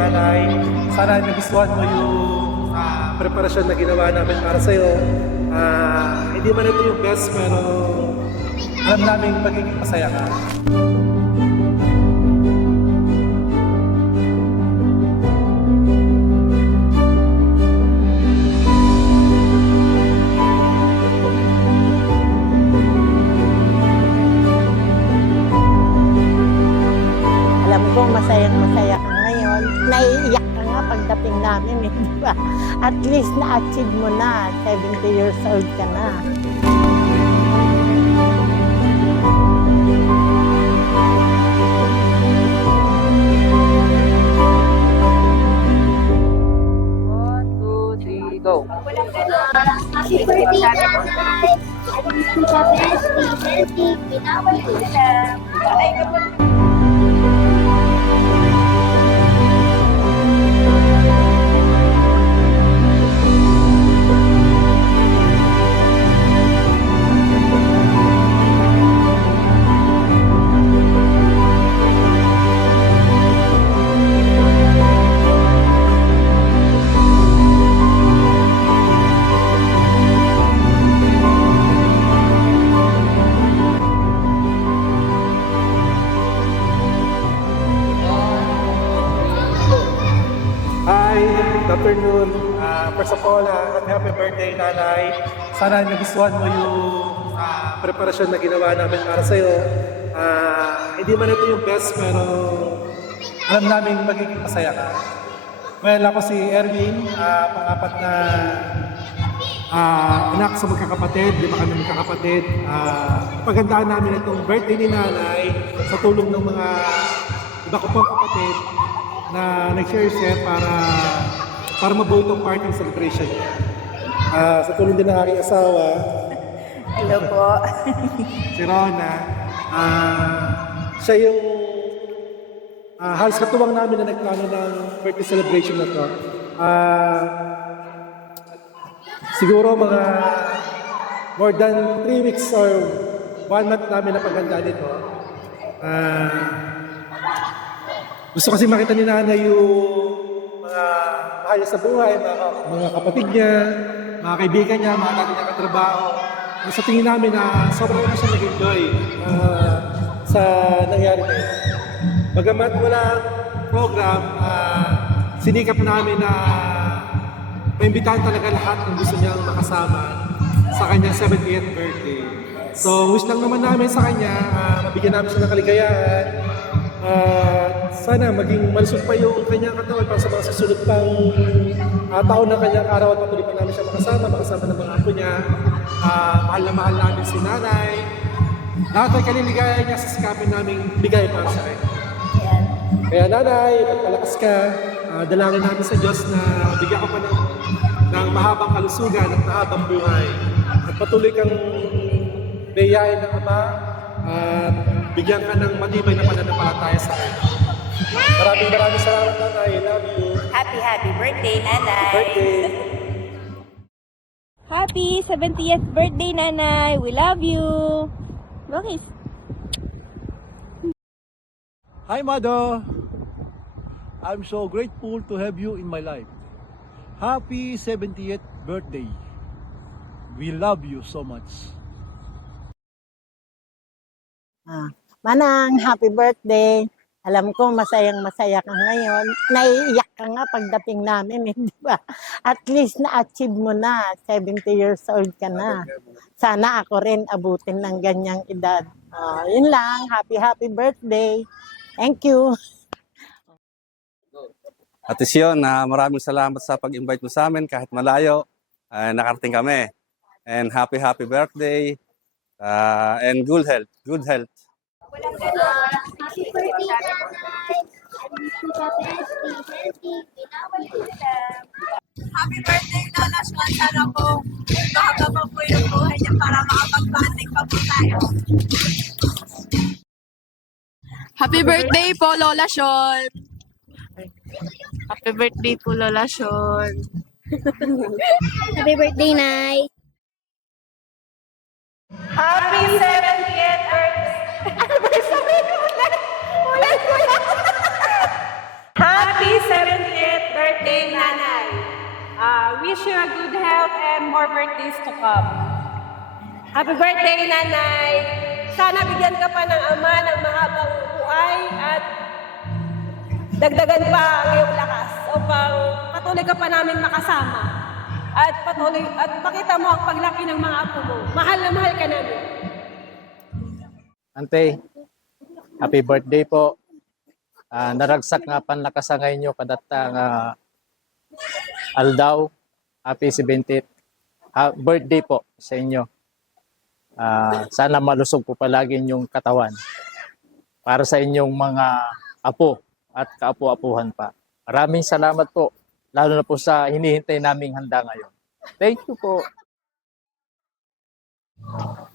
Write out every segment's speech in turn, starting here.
nanay. Sana nagustuhan mo yung preparasyon na ginawa namin para sa'yo. Hindi man ito yung best, pero alam namin magiging masaya ka. Alam ko masayang-masaya ka ngayon. Naiiyak ka nga pagdating namin, eh, di ba? At least na-achieve mo na. 70 years old ka na. Go. Happy birthday, Nanay! I wish you the best, be healthy, pinawal ko lang. Hi, good afternoon. First of all, happy birthday, nanay. Sana nagustuhan mo yung preparasyon na ginawa namin para sa'yo. Hindi man ito yung best, pero alam namin magiging masaya ka. Well, ako si Erwin, pang-apat na anak sa magkakapatid, 5 kami magkakapatid. Pagandaan namin itong birthday ni nanay sa tulong ng mga iba ko pang kapatid na nag-share para mabuo itong party celebration niya. Sa tulong din ng aking asawa, Hello po. si Rona, siya yung halos katuwang namin na nagplano ng birthday celebration na to. Siguro mga more than 3 weeks or 1 month namin na paghanda nito. Gusto kasi makita ni nanay yung mga mahal sa buhay, mga kapatid niya, mga kaibigan niya, mga dati niya katrabaho. Sa tingin namin na sobrang na siya nag-enjoy sa nangyari na yun. Bagamat walang program, sinikap namin na maimbitahan talaga lahat kung gusto niyang makasama sa kanyang 70th birthday. So wish lang naman namin sa kanya, mabigyan namin siya ng kaligayahan. Sana maging malusog pa yung kanyang katawan para sa mga susunod pang taon na kanyang araw at patuloy pa namin siya makasama ng mga apo niya. Mahal na mahal namin si nanay. Lahat ay kaliligaya niya, sisikapin namin bigay para sa kanya. Kaya nanay, pagpalakas ka, dalangin namin sa Diyos na bigyan ka pa ng mahabang kalusugan at mahabang buhay. At patuloy kang beyahin ng Ama at bigyan ka ng matibay na pananampalataya sa kanya. Maraming salamat, nanay. I love you. Happy birthday, Nanay. Birthday. Happy 70th birthday, Nanay! We love you! Bakit? Hi, Mother. I'm so grateful to have you in my life. Happy 70th birthday. We love you so much. Manang, happy birthday. Alam ko masayang-masaya ka ngayon. Naiiyak ka nga pagdating namin, eh, di ba? At least na-achieve mo na. 70 years old ka na. Sana ako rin abutin ng ganyang edad. Yun lang. Happy birthday. Thank you. At yun, maraming salamat sa pag-invite mo sa amin kahit malayo. Nakarating kami. And happy birthday. And good health. Good health. Happy birthday, Nanay! I wish you the best, be healthy, pinawal ko lang. Happy birthday, Lola Sean. Sana po makakabang po yung buhay niya para makapag-banding pa po tayo. Happy birthday po, Lola Sean! Happy birthday po, Lola Sean! Happy birthday, Nay! Happy 70th birthday! Anniversary! Ulit! Happy 70th birthday, Nanay! Wish you a good health and more birthdays to come. Happy birthday, Nanay! Sana bigyan ka pa ng Ama ng mahabang buhay at dagdagan pa ang iyong lakas upang patuloy ka pa namin makasama. At patuloy at pakita mo ang paglaki ng mga apo mo. Mahal na mahal ka namin. Ante, happy birthday po. Naragsak nga panlakasangay nyo kadatang aldaw. Happy 70th birthday po sa inyo. Sana malusog po palagi yung katawan para sa inyong mga apo at kaapu-apuhan pa. Maraming salamat po, lalo na po sa hinihintay naming handa ngayon. Thank you po.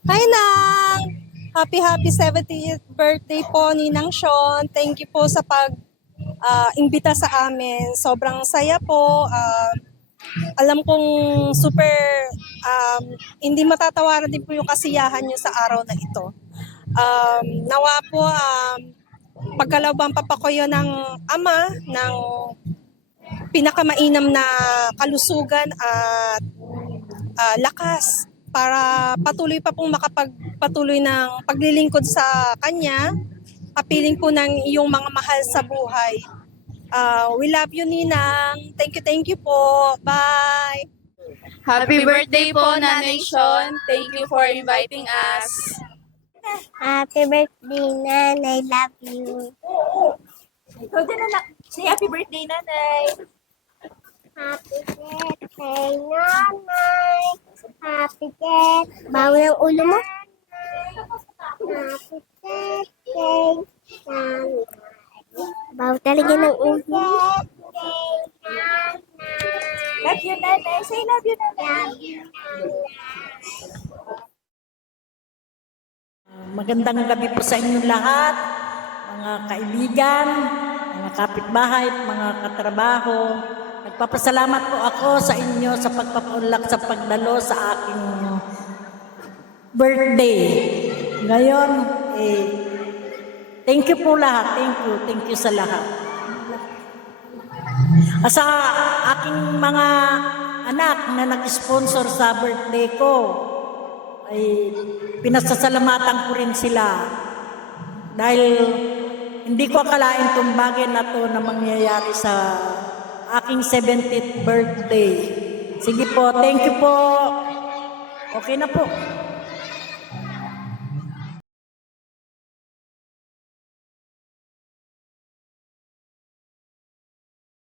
Hi, Nang! Happy 70th birthday po, Ninang Sean. Thank you po sa pag-imbita sa amin. Sobrang saya po. Alam kong super hindi matatawaran din po yung kasiyahan nyo sa araw na ito. Nawa po pagkalawang papakoyo ng Ama ng pinakamainam na kalusugan at lakas para patuloy pa pong makapagpatuloy ng paglilingkod sa Kanya, kapiling po ng iyong mga mahal sa buhay. We love you, Ninang. Thank you po. Bye! Happy birthday po, Nanay Sean. Thank you for inviting us. Happy birthday, Nanay. Love you. Ikaw din na say happy birthday, Nanay. Happy birthday, Nanay. Happy birthday. Bawa ng ulo mo. Happy birthday, Nanay. Bawa talaga ng ulo. Love you, Nanay. Say love you, Nanay. Magandang gabi po sa inyong lahat, mga kaibigan, mga kapitbahay, mga katrabaho. Nagpapasalamat po ako sa inyo sa pagpapaunlak sa pagdalo sa aking birthday. Ngayon, thank you po lahat. Thank you sa lahat. Sa aking mga anak na nag-sponsor sa birthday ko, ay pinasasalamatan ko rin sila dahil hindi ko akalain itong bagay na to na mangyayari sa aking 70th birthday. Sige po, thank you po. Okay na po.